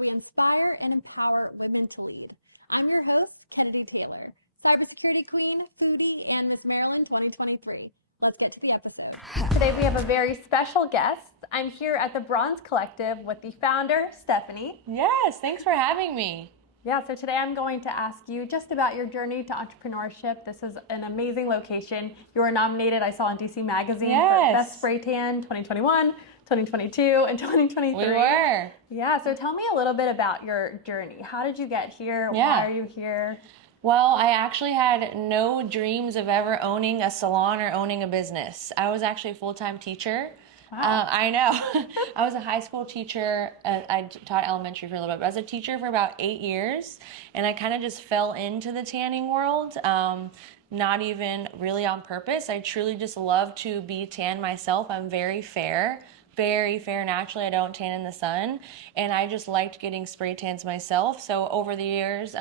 where we inspire and empower women to lead. I'm your host, Kennedy Taylor, cybersecurity queen, foodie, and Miss Maryland 2023. Let's get to the episode. Today we have a very special guest. I'm here at the Bronze Collective with the founder, Stefani. Yes, thanks for having me. Yeah, so today I'm going to ask you just about your journey to entrepreneurship. This is an amazing location. You were nominated, I saw on DC Magazine, for Best Spray Tan 2021, 2022, and 2023. We were. Yeah, so tell me a little bit about your journey. How did you get here? Why are you here? Well, I actually had no dreams of ever owning a salon or owning a business. I was actually a full-time teacher. Wow. I know. I was a high school teacher. I taught elementary for a little bit, but I was a teacher for about 8 years, and I kind of just fell into the tanning world, not even really on purpose. I truly just love to be tan myself. I'm very fair naturally. I don't tan in the sun, and I just liked getting spray tans myself. So over the years,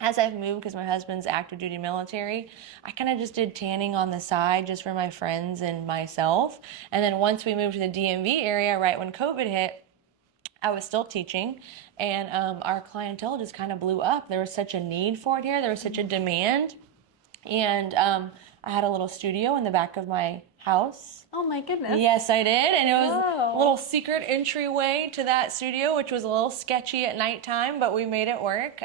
as I've moved, because my husband's active duty military, I kind of just did tanning on the side just for my friends and myself. And then once we moved to the DMV area, right when COVID hit, I was still teaching, and our clientele just kind of blew up. There was such a need for it here. There was such a demand. And I had a little studio in the back of my house. Oh my goodness. Yes, I did. And it was a little secret entryway to that studio, which was a little sketchy at nighttime, but we made it work.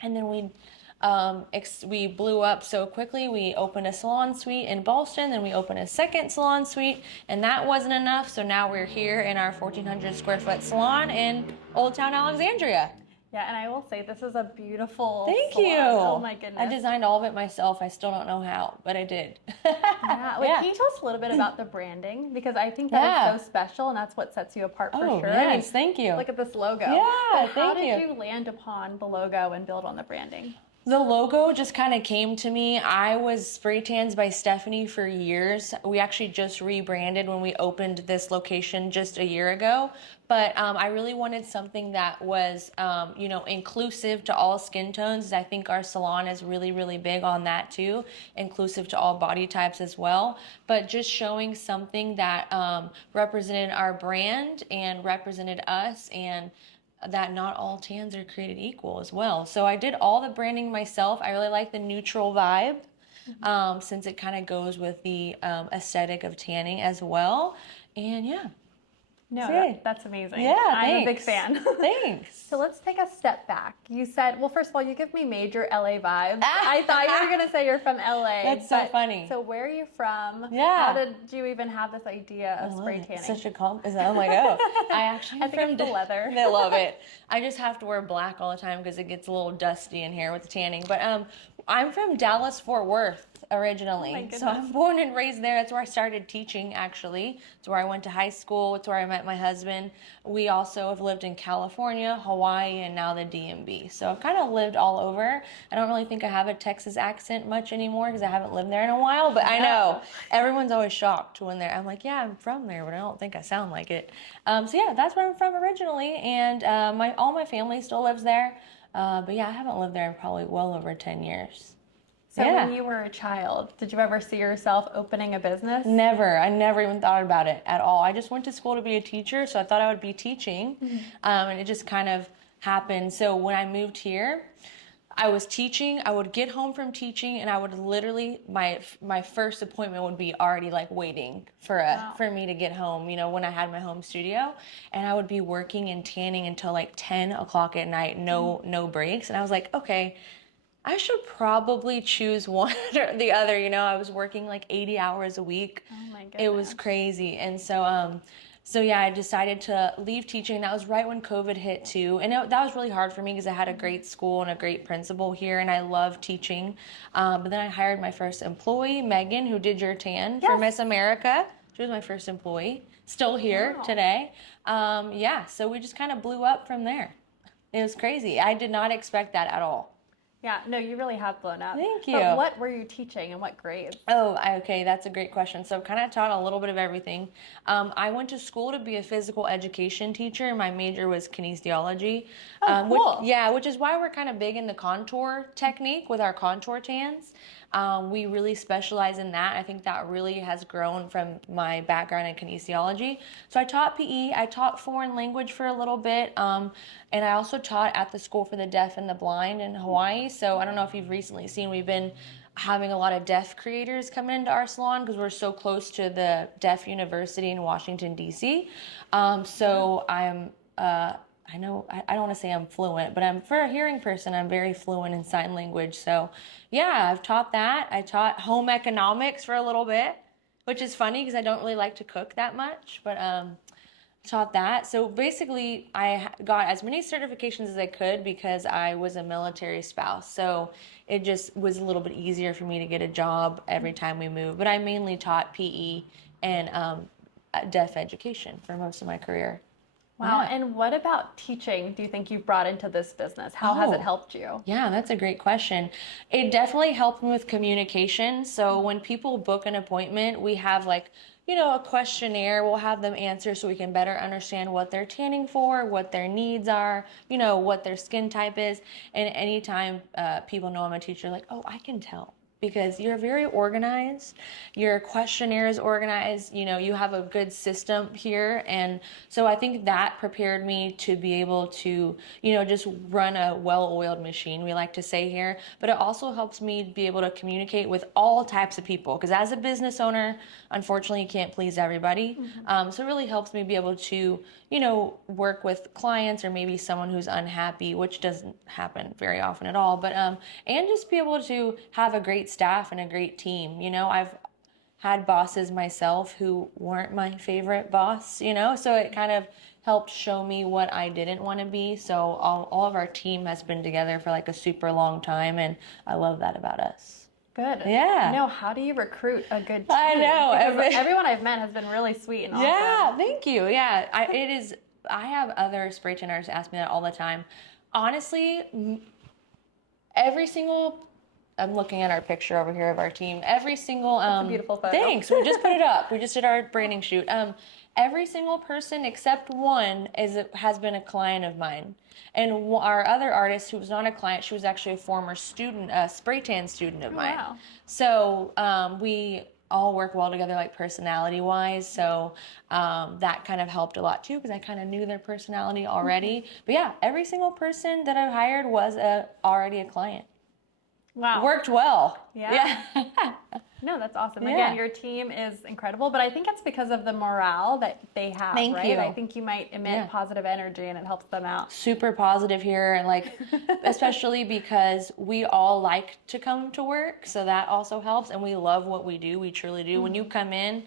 And then we blew up so quickly. We opened a salon suite in Ballston, then we opened a second salon suite, and that wasn't enough. So now we're here in our 1,400 square foot salon in Old Town Alexandria. Yeah, and I will say this is a beautiful Thank salon. you. Oh my goodness. I designed all of it myself. I still don't know how, but I did. Yeah. Can you tell us a little bit about the branding? Because I think that is so special, and that's what sets you apart for sure. Yes, thank you. Look at this logo. Yeah, How did you land upon the logo and build on the branding? The logo just kind of came to me. I was Spray Tans by Stefani for years. We actually just rebranded when we opened this location just a year ago. But I really wanted something that was, inclusive to all skin tones. I think our salon is really, really big on that too, inclusive to all body types as well. But just showing something that represented our brand and represented us, and that not all tans are created equal as well. So I did all the branding myself. I really like the neutral vibe, since it kind of goes with the aesthetic of tanning as well. And yeah. No, that's amazing. Yeah, I'm a big fan. Thanks. So let's take a step back. You said, well, first of all, you give me major LA vibes. I thought you were going to say you're from LA. That's so funny. So where are you from? Yeah. How did you even have this idea of spray tanning? Such a compliment. I'm like, oh. I think it's the leather. They love it. I just have to wear black all the time because it gets a little dusty in here with the tanning. But I'm from Dallas, Fort Worth originally. So I'm born and raised there. That's where I started teaching, actually. It's where I went to high school. It's where I met my husband. We also have lived in California, Hawaii, and now the DMV. So I've kind of lived all over. I don't really think I have a Texas accent much anymore because I haven't lived there in a while, but I know. Everyone's always shocked when I'm like, yeah, I'm from there, but I don't think I sound like it. So yeah, that's where I'm from originally, and all my family still lives there. But yeah, I haven't lived there in probably well over 10 years. So when you were a child, did you ever see yourself opening a business? Never. I never even thought about it at all. I just went to school to be a teacher, so I thought I would be teaching, and it just kind of happened. So when I moved here, I was teaching. I would get home from teaching, and I would literally, my first appointment would be already like waiting for me to get home, when I had my home studio, and I would be working and tanning until like 10 o'clock at night, no breaks. And I was like, okay, I should probably choose one or the other. I was working like 80 hours a week. Oh my goodness. It was crazy. And so yeah, I decided to leave teaching. That was right when COVID hit too. And that was really hard for me because I had a great school and a great principal here, and I love teaching. But then I hired my first employee, Megan, who did your tan for Miss America. She was my first employee, still here today. So we just kind of blew up from there. It was crazy. I did not expect that at all. Yeah, no, you really have blown up. Thank you. But what were you teaching and what grades? Oh, okay, that's a great question. So I've kind of taught a little bit of everything. I went to school to be a physical education teacher. My major was kinesiology. Oh, cool. Which is why we're kind of big in the contour technique with our contour tans. We really specialize in that. I think that really has grown from my background in kinesiology. So I taught PE, I taught foreign language for a little bit, and I also taught at the School for the Deaf and the Blind in Hawaii. So I don't know if you've recently seen, we've been having a lot of deaf creators come into our salon because we're so close to the Deaf University in Washington, D.C. So I'm, I know, I don't want to say I'm fluent, but for a hearing person, I'm very fluent in sign language. So yeah, I've taught that. I taught home economics for a little bit, which is funny because I don't really like to cook that much, but taught that. So basically, I got as many certifications as I could because I was a military spouse. So it just was a little bit easier for me to get a job every time we moved. But I mainly taught PE and deaf education for most of my career. Wow. Yeah. And what about teaching do you think you've brought into this business? How has it Oh. helped you? Yeah, that's a great question. It definitely helped me with communication. So when people book an appointment, we have like, a questionnaire we'll have them answer so we can better understand what they're tanning for, what their needs are, what their skin type is. And anytime people know I'm a teacher, like, oh, I can tell. Because you're very organized, your questionnaire is organized, you have a good system here. And so I think that prepared me to be able to, just run a well-oiled machine, we like to say here. But it also helps me be able to communicate with all types of people. Because as a business owner, unfortunately, you can't please everybody. So it really helps me be able to, work with clients or maybe someone who's unhappy, which doesn't happen very often at all. But and just be able to have a great staff and a great team. I've had bosses myself who weren't my favorite boss, so it kind of helped show me what I didn't want to be. So all of our team has been together for like a super long time, and I love that about us. Good. Yeah. No, how do you recruit a good team? I know. Because everyone I've met has been really sweet and awesome. Yeah, thank you. Yeah, I have other spray tan artists ask me that all the time. Honestly, every single, I'm looking at our picture over here of our team. Every single, It's a beautiful photo. Thanks. We just put it up. We just did our branding shoot. Every single person except one has been a client of mine. And our other artist, who was not a client, she was actually a former student, a spray tan student of mine. Wow. So we all work well together, like personality wise. So that kind of helped a lot too, because I kind of knew their personality already. But yeah, every single person that I've hired was already a client. Wow. Worked well. Yeah. No, that's awesome. Yeah. Again, your team is incredible, but I think it's because of the morale that they have, Thank right? you. I think you might emit positive energy and it helps them out. Super positive here, and like, especially because we all like to come to work, so that also helps, and we love what we do. We truly do. When you come in,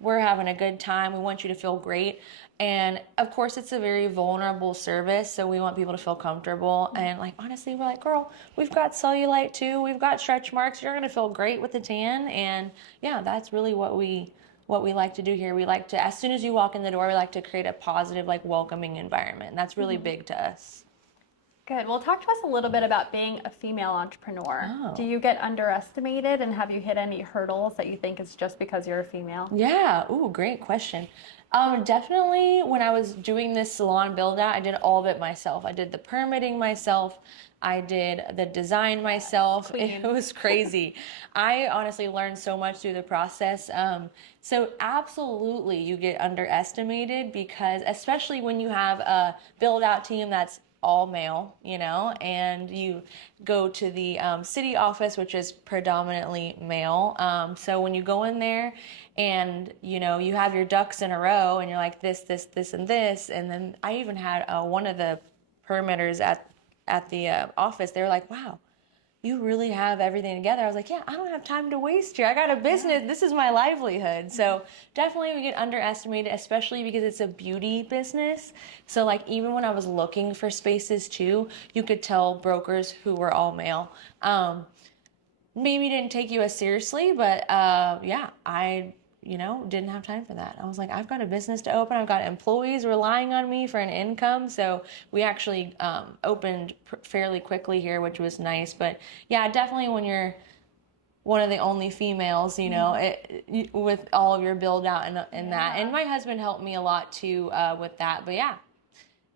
we're having a good time. We want you to feel great. And of course, it's a very vulnerable service, so we want people to feel comfortable. And like, honestly, we're like, girl, we've got cellulite too. We've got stretch marks. You're gonna feel great with the tan. And yeah, that's really what we like to do here. We like to, as soon as you walk in the door, we like to create a positive, like welcoming environment. And that's really big to us. Good. Well, talk to us a little bit about being a female entrepreneur. Oh. Do you get underestimated, and have you hit any hurdles that you think is just because you're a female? Yeah. Ooh, great question. Definitely when I was doing this salon build out, I did all of it myself. I did the permitting myself. I did the design myself. It was crazy. I honestly learned so much through the process. So absolutely you get underestimated, because especially when you have a build out team that's all male, and you go to the city office, which is predominantly male. So when you go in there and, you have your ducks in a row and you're like this, and this. And then I even had one of the permitters at the office. They were like, wow, you really have everything together. I was like, yeah, I don't have time to waste here. I got a business. This is my livelihood. So definitely we get underestimated, especially because it's a beauty business. So like, even when I was looking for spaces too, you could tell brokers who were all male. Maybe didn't take you as seriously, but yeah, I didn't have time for that. I was like, I've got a business to open. I've got employees relying on me for an income. So we actually opened fairly quickly here, which was nice. But yeah, definitely when you're one of the only females, with all of your build out and that. And my husband helped me a lot too with that. But yeah,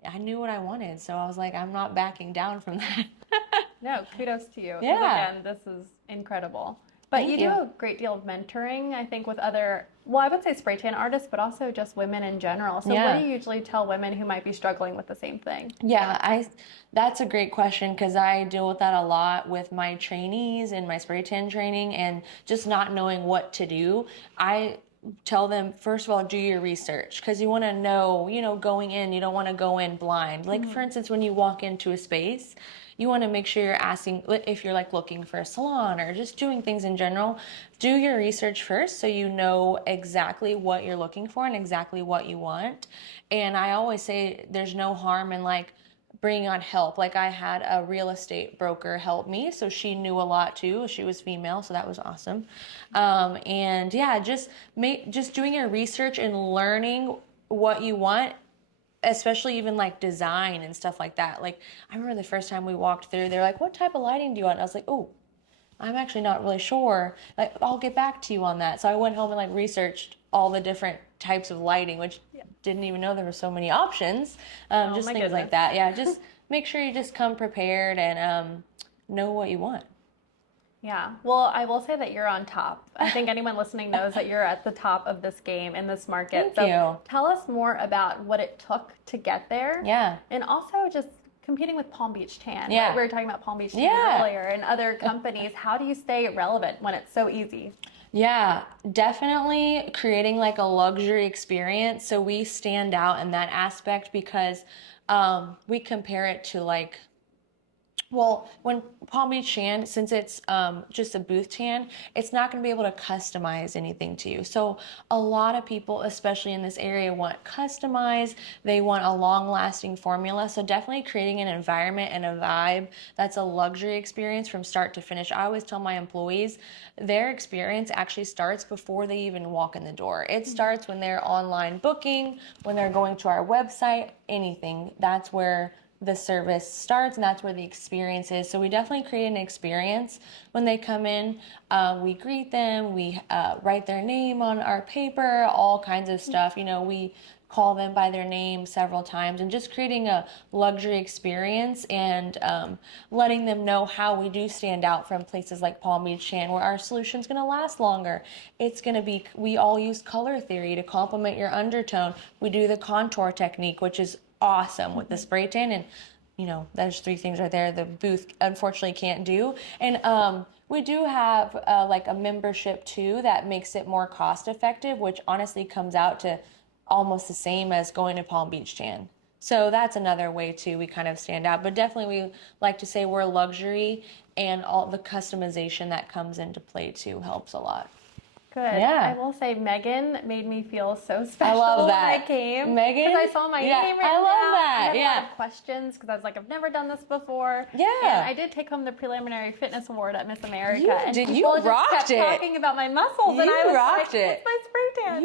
I knew what I wanted. So I was like, I'm not backing down from that. No, kudos to you. Yeah. Again, this is incredible. But Thank you do a great deal of mentoring, I think, with other, well, I would say spray tan artists, but also just women in general. So what do you usually tell women who might be struggling with the same thing? Yeah, that's a great question because I deal with that a lot with my trainees in my spray tan training and just not knowing what to do. I tell them, first of all, do your research because you want to know, going in, you don't want to go in blind. Like, for instance, when you walk into a space, you want to make sure you're asking if you're like looking for a salon or just doing things in general. Do your research first so you know exactly what you're looking for and exactly what you want. And I always say there's no harm in like bringing on help. Like I had a real estate broker help me, so she knew a lot too. She was female, so that was awesome. And yeah, just doing your research and learning what you want, especially even like design and stuff like that. Like I remember the first time we walked through, they're like, "What type of lighting do you want?" And I was like, "Oh, I'm actually not really sure. Like I'll get back to you on that." So I went home and like researched all the different types of lighting, which didn't even know there were so many options. Just things like that. Yeah, just make sure you just come prepared and know what you want. Yeah. Well, I will say that you're on top. I think anyone listening knows that you're at the top of this game in this market. Thank you. Tell us more about what it took to get there. Yeah. And also just competing with Palm Beach Tan. Yeah. Right? We were talking about Palm Beach Tan earlier and other companies. How do you stay relevant when it's so easy? Yeah, definitely creating like a luxury experience. So we stand out in that aspect because we compare it to like, well, when Palm Beach Tan, since it's just a booth tan, it's not going to be able to customize anything to you. So a lot of people, especially in this area, want customized. They want a long-lasting formula. So definitely creating an environment and a vibe that's a luxury experience from start to finish. I always tell my employees, their experience actually starts before they even walk in the door. It starts when they're online booking, when they're going to our website, anything. That's where the service starts and that's where the experience is. So we definitely create an experience when they come in. We greet them, we write their name on our paper, all kinds of stuff. We call them by their name several times and just creating a luxury experience and letting them know how we do stand out from places like Palm Beach Tan, where our solution's going to last longer. It's going to be, we all use color theory to complement your undertone. We do the contour technique, which is awesome with the spray tan, and there's three things right there the booth unfortunately can't do. And we do have like a membership too that makes it more cost effective, which honestly comes out to almost the same as going to Palm Beach Tan. So that's another way too we kind of stand out. But definitely we like to say we're luxury, and all the customization that comes into play too helps a lot. Good. Yeah. I will say Megan made me feel so special I love that. when I came. Megan? Because I saw my name written I love down. that. I had a Yeah. lot of questions because I was like, I've never done this before. Yeah. And I did take home the preliminary fitness award at Miss America. You and did. people You rocked just kept it. talking about my muscles, and You I was rocked like, it. it's my spray tan.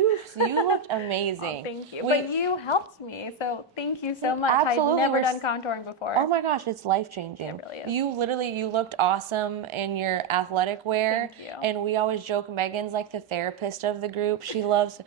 You looked amazing. Oh, thank you. But you helped me, so thank you so much. Absolutely. I've never done contouring before. Oh my gosh, it's life-changing. It really is. You looked awesome in your athletic wear. Thank you. And we always joke Megan's like the therapist of the group. She loves,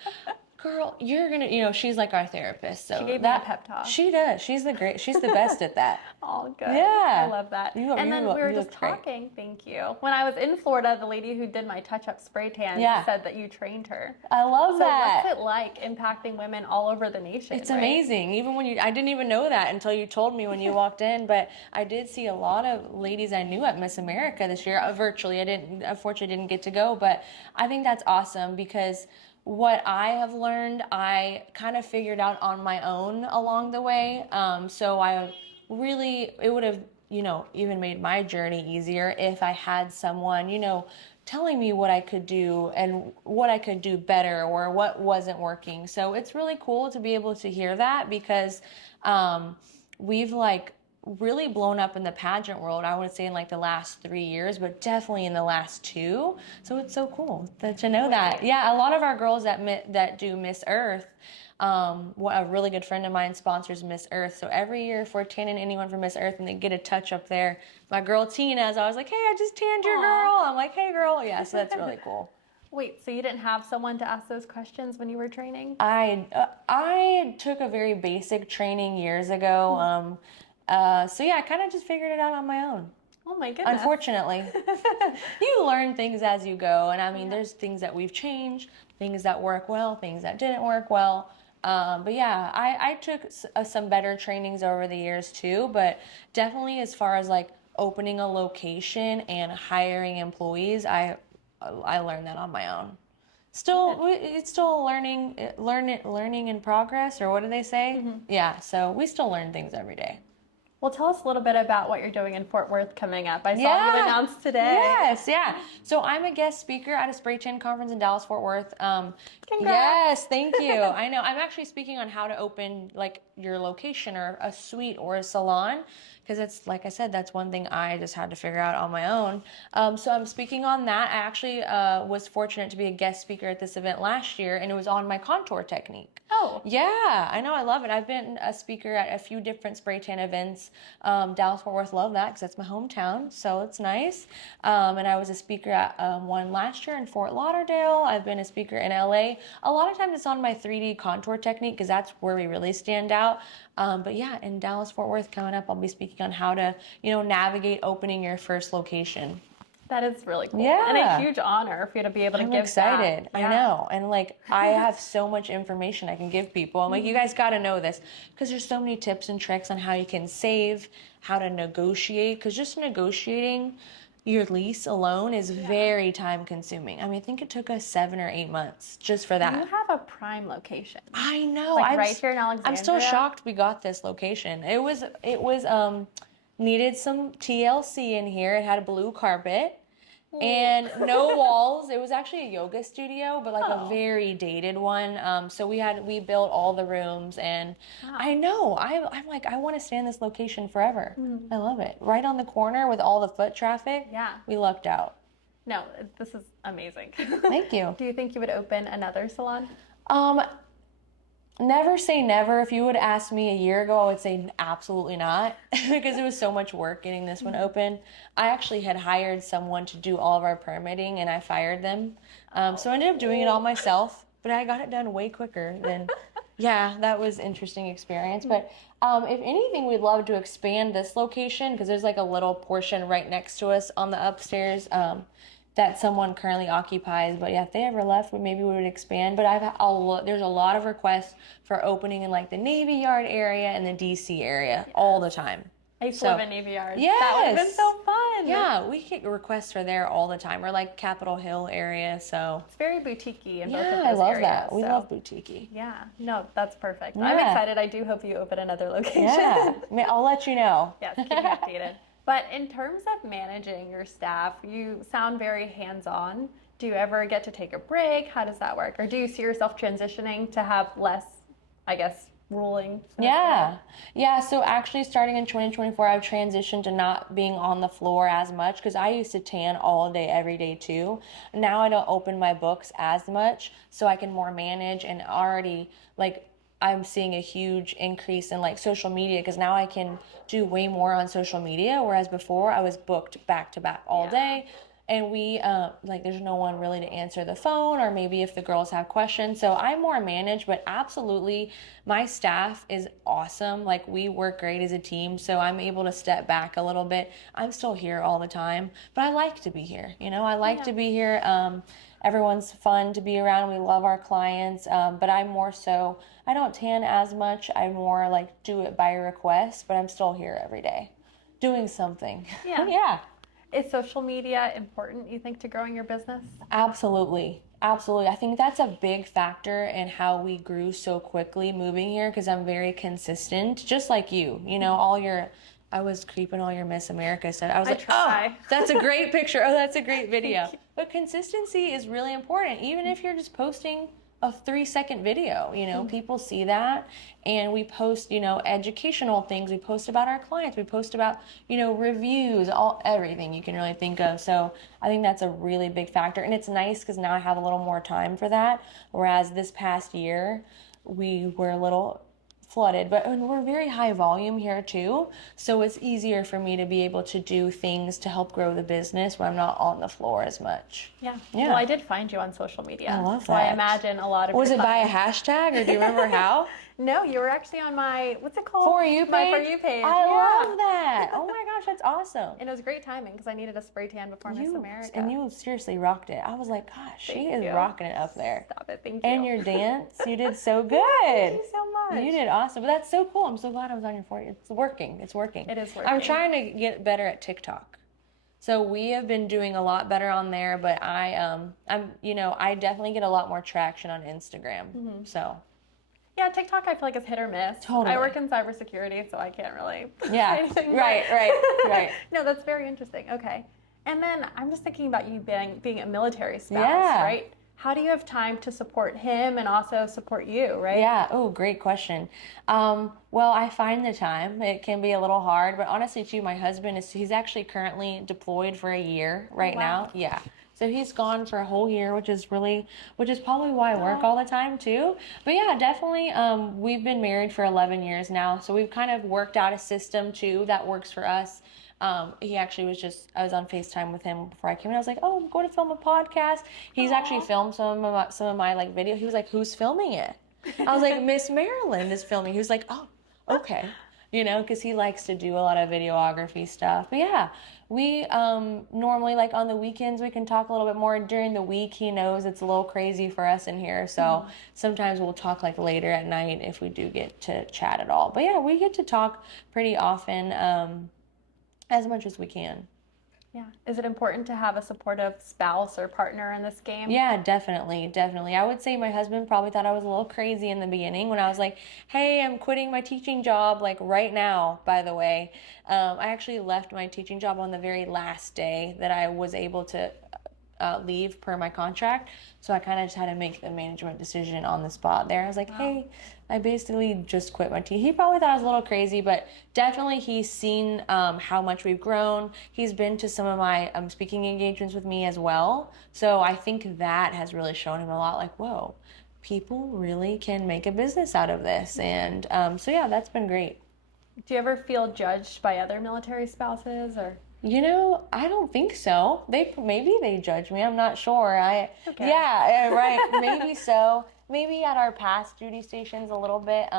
girl, you're gonna, she's like our therapist. So She gave me a pep talk. She does. She's the best at that. Oh, good. Yeah. I love that. And then we were just talking. Thank you. When I was in Florida, the lady who did my touch-up spray tan said that you trained her. I love that. So what's it like impacting women all over the nation? It's amazing. Even when I didn't even know that until you told me when you walked in, but I did see a lot of ladies I knew at Miss America this year, virtually. Unfortunately didn't get to go, but I think that's awesome because what I have learned, I kind of figured out on my own along the way. So it would have, even made my journey easier if I had someone, telling me what I could do and what I could do better or what wasn't working. So it's really cool to be able to hear that because we've like really blown up in the pageant world, I would say in like the last 3 years, but definitely in the last 2. So it's so cool to know that. Yeah, a lot of our girls that do Miss Earth, a really good friend of mine sponsors Miss Earth. So every year if we're tanning anyone for Miss Earth and they get a touch up there, my girl Tina's always like, hey, I just tanned your girl. I'm like, hey girl. Yeah, so that's really cool. Wait, so you didn't have someone to ask those questions when you were training? I took a very basic training years ago. So yeah, I kind of just figured it out on my own. Oh my goodness. Unfortunately. You learn things as you go. And I mean, there's things that we've changed, things that work well, things that didn't work well. But yeah, I took some better trainings over the years too, but definitely as far as like opening a location and hiring employees, I learned that on my own. Still, it's still learning in progress, or what do they say? Yeah, so we still learn things every day. Well, tell us a little bit about what you're doing in Fort Worth coming up. I saw you announced today. Yes, yeah. So I'm a guest speaker at a spray tan conference in Dallas, Fort Worth. Congrats. Yes, thank you. I know. I'm actually speaking on how to open like your location or a suite or a salon, because it's like I said, that's one thing I just had to figure out on my own. So I'm speaking on that. I actually was fortunate to be a guest speaker at this event last year, and it was on my contour technique. Oh. Yeah, I know. I love it. I've been a speaker at a few different spray tan events. Dallas Fort Worth, love that because that's my hometown, so it's nice. And I was a speaker at one last year in Fort Lauderdale. I've been a speaker in LA. A lot of times it's on my 3D contour technique because that's where we really stand out. But yeah, in Dallas Fort Worth coming up, I'll be speaking on how to, navigate opening your first location. That is really cool. Yeah. And a huge honor for you to be able to give excited. that. I know. And like, I have so much information I can give people. I'm like, you guys got to know this because there's so many tips and tricks on how you can save, how to negotiate. Because just negotiating your lease alone is very time consuming. I mean, I think it took us 7 or 8 months just for that. You have a prime location. I know. Like right here in Alexandria. I'm still shocked we got this location. It was needed some TLC in here. It had a blue carpet and no walls. It was actually a yoga studio, but like a very dated one. So we built all the rooms, and I know I'm like, I want to stay in this location forever. I love it. Right on the corner with all the foot traffic. Yeah. We lucked out. No, this is amazing. Thank you. Do you think you would open another salon? Never say never. If you would ask me a year ago, I would say absolutely not because it was so much work getting this one open. I actually had hired someone to do all of our permitting and I fired them. So I ended up doing it all myself, but I got it done way quicker than, yeah, that was an interesting experience. But if anything, we'd love to expand this location because there's like a little portion right next to us on the upstairs that someone currently occupies. But yeah, if they ever left, maybe we would expand. But there's a lot of requests for opening in like the Navy Yard area and the DC area all the time. I used to live in Navy Yard. Yes. That would have been so fun. Yeah, we get requests for there all the time, or like Capitol Hill area. So it's very boutique-y in both of yeah, those I love areas, that. We love boutique-y. Yeah, no, that's perfect. Yeah. I'm excited. I do hope you open another location. Yeah, I'll let you know. Yes, keep me updated. But in terms of managing your staff, you sound very hands-on. Do you ever get to take a break? How does that work? Or do you see yourself transitioning to have less, I guess, ruling? Yeah. So actually starting in 2024, I've transitioned to not being on the floor as much because I used to tan all day, every day too. Now I don't open my books as much, so I can more manage, and already like I'm seeing a huge increase in like social media because now I can do way more on social media, whereas before I was booked back to back all day. And we, there's no one really to answer the phone, or maybe if the girls have questions. So I'm more managed, but absolutely my staff is awesome. Like we work great as a team. So I'm able to step back a little bit. I'm still here all the time, but I like to be here. I like to be here. Everyone's fun to be around. We love our clients. But I'm more so, I don't tan as much. I more like do it by request, but I'm still here every day doing something. Yeah. Yeah. Is social media important, you think, to growing your business? Absolutely. I think that's a big factor in how we grew so quickly moving here because I'm very consistent, just like you. I was creeping all your Miss America stuff. I was like, try. oh, that's a great picture. Oh, that's a great video. But consistency is really important, even if you're just posting a 3-second video. People see that, and we post, educational things. We post about our clients. We post about, reviews, everything you can really think of. So I think that's a really big factor, and it's nice because now I have a little more time for that. Whereas this past year, we were a little flooded, but and we're very high volume here too. So it's easier for me to be able to do things to help grow the business when I'm not on the floor as much. Yeah. Yeah. Well, I did find you on social media. I love so I that. imagine a lot of Was your it by a clients- hashtag, or do you remember how? No, you were actually on my, what's it called? For You page? My For You page. I yeah. love that. Oh my gosh, that's awesome. And it was great timing because I needed a spray tan before Miss America. And you seriously rocked it. I was like, gosh, she Thank is you. rocking it up there. Stop it. Thank you. And your dance, you did so good. Thank you so much. You did awesome. But that's so cool. I'm so glad I was on your For You. It's working. It's working. It is working. I'm trying to get better at TikTok. So we have been doing a lot better on there, but I definitely get a lot more traction on Instagram. Mm-hmm. So Yeah, TikTok I feel like is hit or miss. Totally. I work in cybersecurity, so I can't really yeah, say anything. right. No, that's very interesting. Okay. And then I'm just thinking about you being a military spouse, Yeah. right? How do you have time to support him and also support you, right? Yeah. Oh, great question. Well, I find the time. It can be a little hard, but honestly, too, my husband he's actually currently deployed for a year right wow. now. Yeah. So he's gone for a whole year, which is probably why I work all the time too. But yeah, definitely, we've been married for 11 years now. So we've kind of worked out a system too that works for us. He actually I was on FaceTime with him before I came in. I was like, oh, I'm going to film a podcast. He's actually filmed some of my like video. He was like, who's filming it? I was like, Miss Maryland is filming. He was like, oh, okay. Because he likes to do a lot of videography stuff. But yeah, we normally, like on the weekends, we can talk a little bit more. During the week, he knows it's a little crazy for us in here. So sometimes we'll talk like later at night if we do get to chat at all. But yeah, we get to talk pretty often, as much as we can. Yeah. Is it important to have a supportive spouse or partner in this game? Yeah, definitely. I would say my husband probably thought I was a little crazy in the beginning when I was like, hey, I'm quitting my teaching job, like right now, by the way. I actually left my teaching job on the very last day that I was able to leave per my contract. So I kind of just had to make the management decision on the spot there. I was like, hey, I basically just quit my team. He probably thought I was a little crazy, but definitely he's seen how much we've grown. He's been to some of my speaking engagements with me as well. So I think that has really shown him a lot, like, whoa, people really can make a business out of this. And so yeah, that's been great. Do you ever feel judged by other military spouses or? I don't think so. Maybe they judge me. I'm not sure. Okay. Yeah, right. Maybe so. Maybe at our past duty stations a little bit,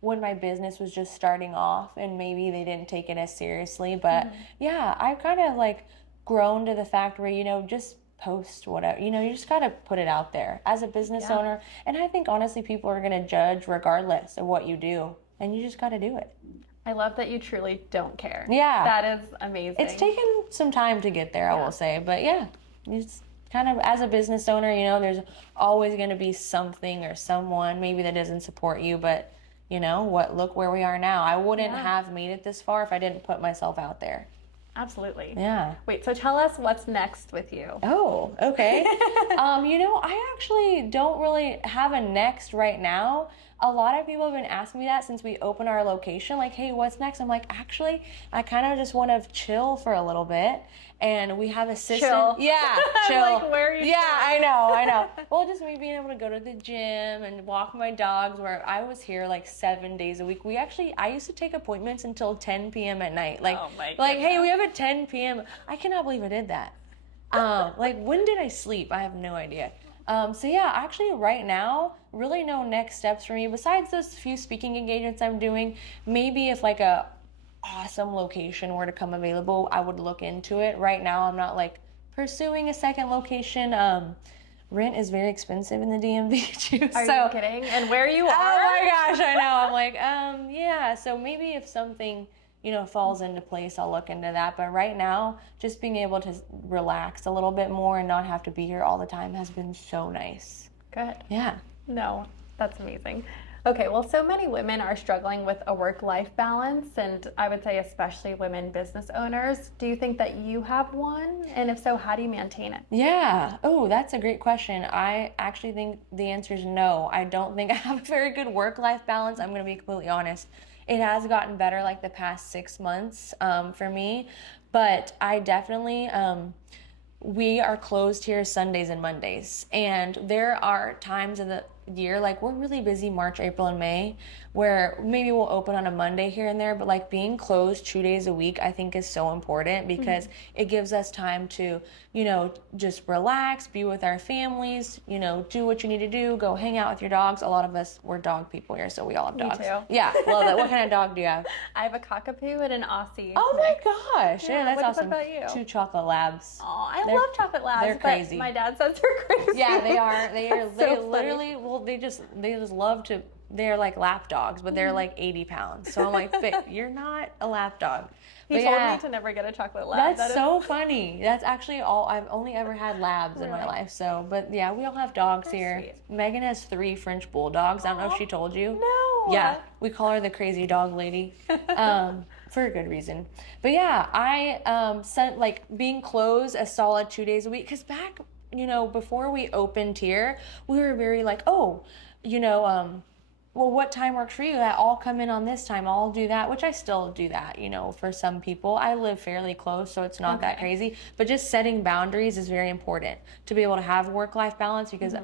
when my business was just starting off, and maybe they didn't take it as seriously. But yeah, I've kind of like grown to the fact where, just post whatever, you just got to put it out there as a business owner. And I think honestly, people are going to judge regardless of what you do, and you just got to do it. I love that you truly don't care. Yeah. That is amazing. It's taken some time to get there, I will say. But yeah, it's kind of, as a business owner, there's always going to be something or someone maybe that doesn't support you. But, look where we are now. I wouldn't have made it this far if I didn't put myself out there. Absolutely. Yeah. Wait, so tell us what's next with you. Oh, okay. I actually don't really have a next right now. A lot of people have been asking me that since we opened our location, like, hey, what's next? I'm like, actually, I kind of just want to chill for a little bit. And we have assistant. Chill. Yeah, chill. Like, where are you? Yeah, I know. Well, just me being able to go to the gym and walk my dogs, where I was here like 7 days a week. I used to take appointments until 10 p.m. at night. Like, oh my like, hey, we have a 10 p.m. I cannot believe I did that. Like, when did I sleep? I have no idea. So yeah, actually right now, really no next steps for me besides those few speaking engagements I'm doing. Maybe if like a awesome location were to come available, I would look into it. Right now, I'm not like pursuing a second location. Rent is very expensive in the DMV too. Are you kidding? And where you are? Oh my gosh, I know. I'm like, yeah. So maybe if something falls into place, I'll look into that. But right now, just being able to relax a little bit more and not have to be here all the time has been so nice. Good. Yeah. No, that's amazing. Okay, well, so many women are struggling with a work-life balance, and I would say especially women business owners. Do you think that you have one? And if so, how do you maintain it? Yeah. Oh, that's a great question. I actually think the answer is no. I don't think I have a very good work-life balance. I'm going to be completely honest. It has gotten better like the past 6 months for me, but I definitely, we are closed here Sundays and Mondays, and there are times in year, like we're really busy March, April, and May, where maybe we'll open on a Monday here and there, but like being closed 2 days a week, I think is so important because it gives us time to, just relax, be with our families, do what you need to do, go hang out with your dogs. A lot of us, we're dog people here, so we all have dogs. Me too. Yeah, love that. What kind of dog do you have? I have a cockapoo and an Aussie. Oh my gosh. Yeah, that's what awesome. about you? 2 chocolate labs. Oh, I love chocolate labs. They're crazy. But my dad says they're crazy. Yeah, they are. They are. They so literally. Well, they just love to. They're like lap dogs, but they're like 80 pounds. So I'm like, you're not a lap dog. He told me to never get a chocolate lab. That's so funny. That's actually all. I've only ever had labs in my life. So, but yeah, we all have dogs here. Sweet. Megan has 3 French bulldogs. I don't know if she told you. No. Yeah, we call her the crazy dog lady, for a good reason. But yeah, I sent like being closed a solid 2 days a week because back, before we opened here, we were very like, well, what time works for you? I'll come in on this time. I'll do that, which I still do that, for some people. I live fairly close, so it's not that crazy. But just setting boundaries is very important to be able to have work-life balance because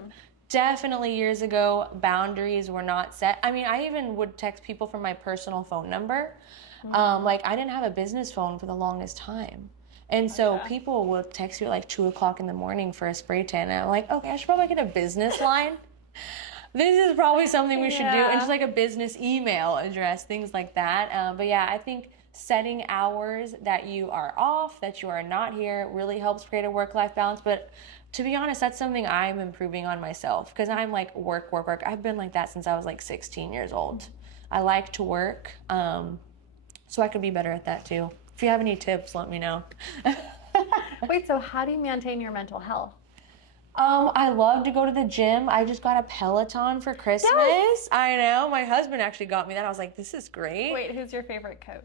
definitely years ago, boundaries were not set. I mean, I even would text people from my personal phone number. Like, I didn't have a business phone for the longest time. And so people would text you at like 2 o'clock in the morning for a spray tan. And I'm like, okay, I should probably get a business line. This is probably something we should do, and just like a business email address, things like that. But yeah, I think setting hours that you are off, that you are not here, really helps create a work-life balance. But to be honest, that's something I'm improving on myself because I'm like work. I've been like that since I was like 16 years old. I like to work, so I could be better at that too. If you have any tips, let me know. Wait, so how do you maintain your mental health? I love to go to the gym. I just got a Peloton for Christmas. Yes. I know. My husband actually got me that. I was like, this is great. Wait, who's your favorite coach?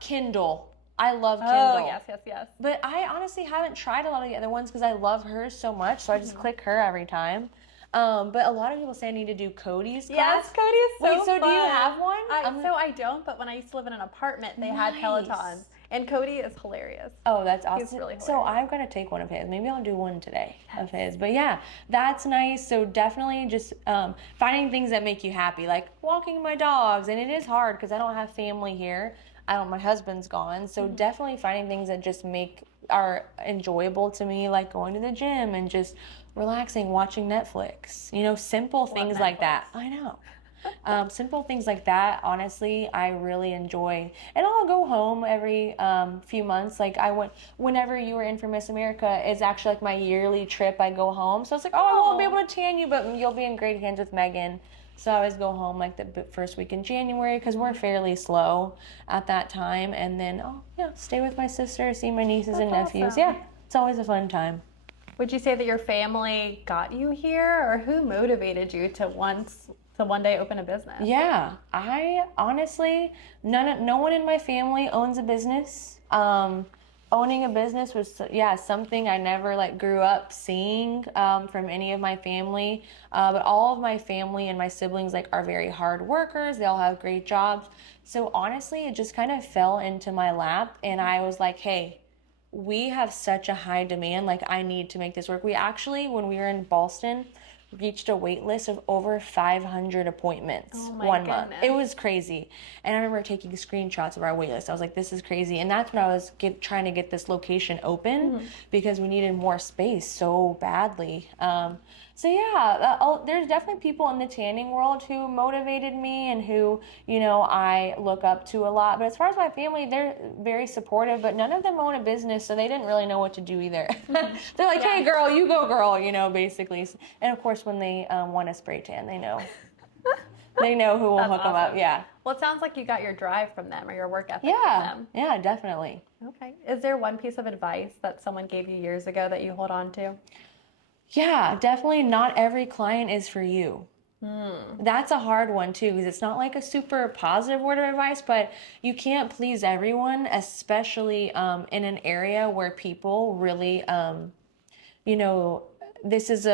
Kindle. I love Kindle. Oh, yes. But I honestly haven't tried a lot of the other ones because I love hers so much, so I just click her every time. But a lot of people say I need to do Cody's class. Yes, Cody is so Wait, so fun. do you have one? So I don't, but when I used to live in an apartment, they had Pelotons. And Cody is hilarious. Oh, that's awesome. He's really hilarious. So I'm going to take one of his. Maybe I'll do one today of his. But yeah, that's nice. So definitely just finding things that make you happy, like walking my dogs. And it is hard because I don't have family here. My husband's gone. So definitely finding things that just are enjoyable to me, like going to the gym and just relaxing, watching Netflix. Simple things like that. I know. Simple things like that, honestly, I really enjoy. And I'll go home every few months. Like whenever you were in for Miss America, it's actually like my yearly trip. I go home. So it's like, I won't be able to tan you, but you'll be in great hands with Megan. So I always go home like the first week in January because we're fairly slow at that time. And then, stay with my sister, see my nieces and nephews. Awesome. Yeah, it's always a fun time. Would you say that your family got you here, or who motivated you to one day open a business? Yeah, I honestly, no one in my family owns a business. Owning a business was, something I never grew up seeing from any of my family. But all of my family and my siblings are very hard workers. They all have great jobs. So honestly, it just kind of fell into my lap, and I was like, hey, we have such a high demand. I need to make this work. We actually, when we were in Boston, reached a wait list of over 500 appointments one month. It was crazy. And I remember taking screenshots of our wait list. I was like, this is crazy. And that's when I was trying to get this location open because we needed more space so badly. There's definitely people in the tanning world who motivated me and who, I look up to a lot. But as far as my family, they're very supportive, but none of them own a business, so they didn't really know what to do either. They're like, hey, girl, you go, girl, basically. And of course, when they want a spray tan, they know. They know who will hook them up. Yeah. Well, it sounds like you got your drive from them or your work ethic from them. Yeah, definitely. Okay. Is there one piece of advice that someone gave you years ago that you hold on to? Yeah, definitely not every client is for you. That's a hard one too, because it's not like a super positive word of advice, but you can't please everyone, especially in an area where people really, this is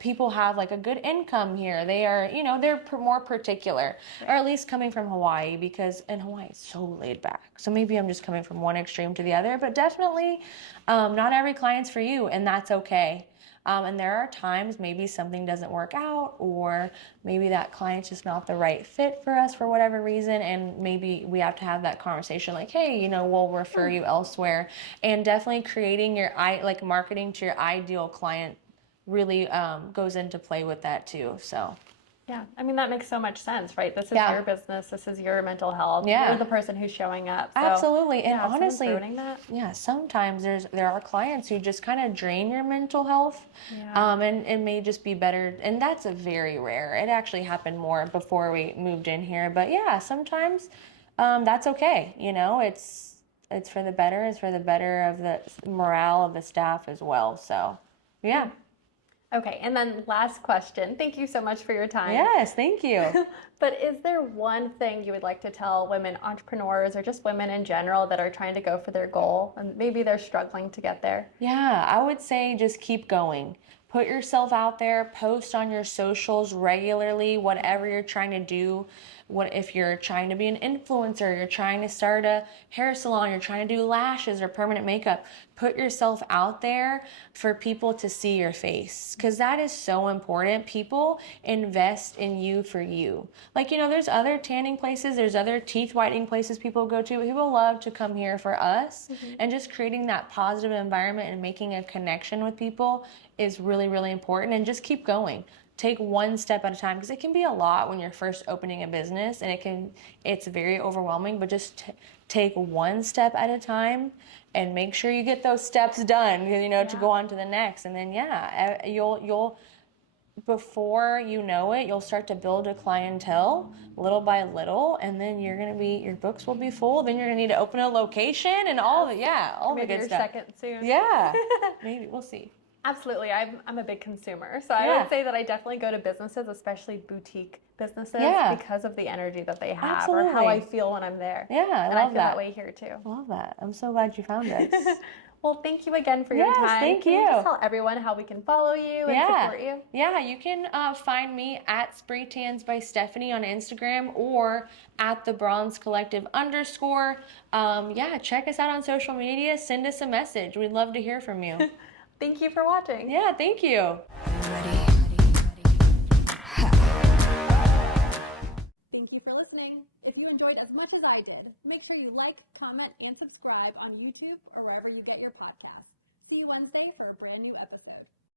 people have a good income here. They are, they're more particular, or at least coming from Hawaii, because in Hawaii it's so laid back. So maybe I'm just coming from one extreme to the other, but definitely not every client's for you, and that's okay. And there are times maybe something doesn't work out, or maybe that client's just not the right fit for us for whatever reason. And maybe we have to have that conversation like, hey, you know, we'll refer you elsewhere. And definitely creating like marketing to your ideal client really goes into play with that too. So. Yeah, I mean, that makes so much sense, right? This is Yeah. your business. This is your mental health. Yeah. You're the person who's showing up. So, Absolutely. And yeah, if someone's honestly, ruining that. yeah, sometimes there are clients who just kind of drain your mental health. Yeah. And it may just be better. And that's a very rare. It actually happened more before we moved in here. But yeah, sometimes that's okay. You know, it's for the better. It's for the better of the morale of the staff as well. So, yeah. Okay, and then last question. Thank you so much for your time. Yes, thank you. But is there one thing you would like to tell women entrepreneurs or just women in general that are trying to go for their goal and maybe they're struggling to get there? Yeah, I would say just keep going. Put yourself out there, post on your socials regularly, whatever you're trying to do. What if you're trying to be an influencer, you're trying to start a hair salon, you're trying to do lashes or permanent makeup, put yourself out there for people to see your face, because that is so important. People invest in you for you. Like, you know, there's other tanning places, there's other teeth whitening places people go to. People love to come here for us, and just creating that positive environment and making a connection with people is really, really important. And just keep going. Take one step at a time, because it can be a lot when you're first opening a business, and it's very overwhelming, but just take one step at a time and make sure you get those steps done, you know, to go on to the next. And then, yeah, you'll before you know it, you'll start to build a clientele little by little, and then your books will be full. Then you're gonna need to open a location and all the Maybe good your stuff. second soon. Yeah, maybe we'll see. Absolutely. I'm a big consumer. So I would say that I definitely go to businesses, especially boutique businesses, because of the energy that they have or how I feel when I'm there. Yeah, I and love I feel that that way here too. I love that. I'm so glad you found us. Well, thank you again for your Yes, time. thank Can you. just tell everyone how we can follow you and support you? Yeah, you can find me at Spray Tans by Stefani on Instagram, or at the Bronze Collective _. Yeah, check us out on social media. Send us a message. We'd love to hear from you. Thank you for watching. Yeah, thank you. Thank you for listening. If you enjoyed as much as I did, make sure you like, comment, and subscribe on YouTube or wherever you get your podcasts. See you Wednesday for a brand new episode.